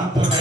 Santo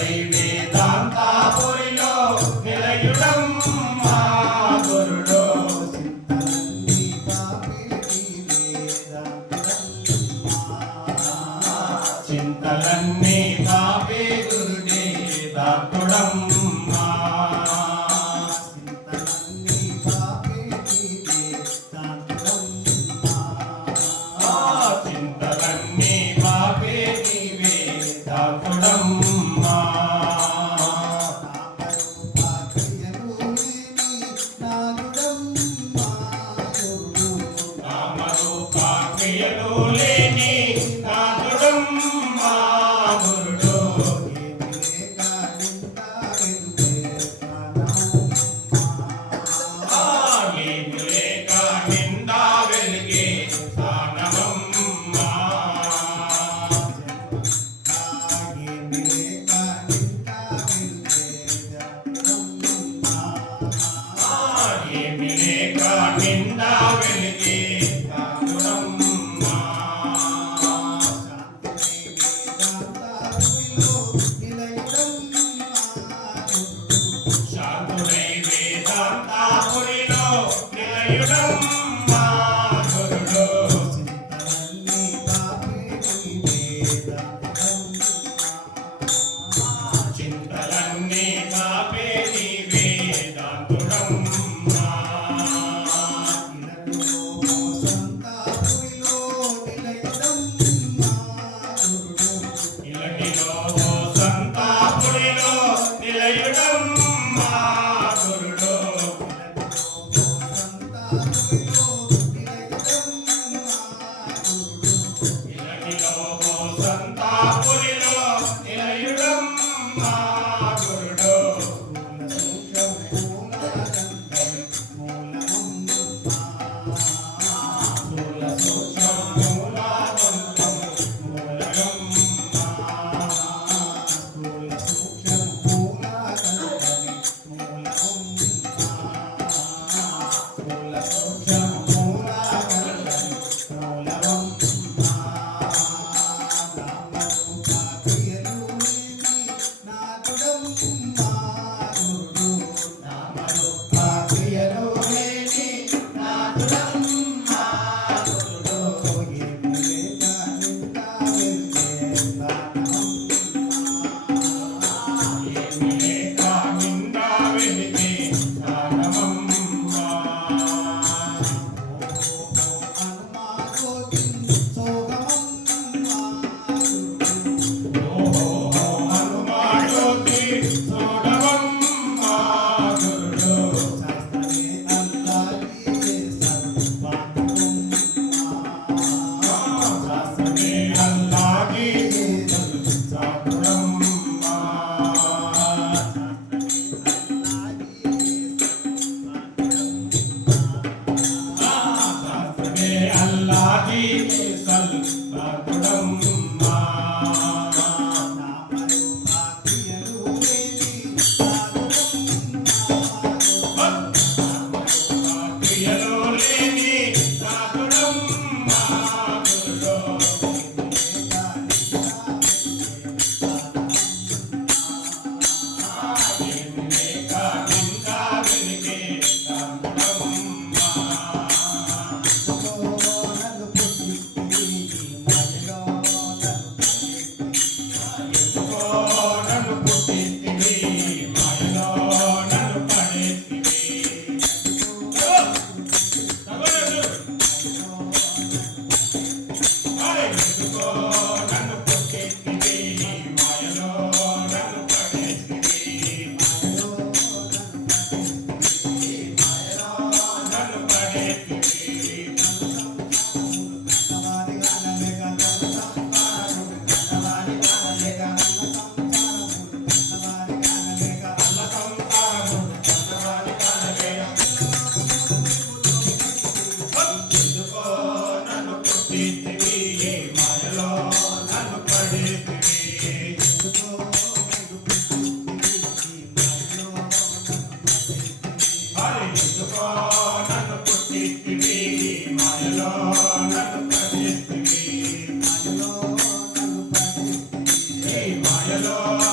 my lord.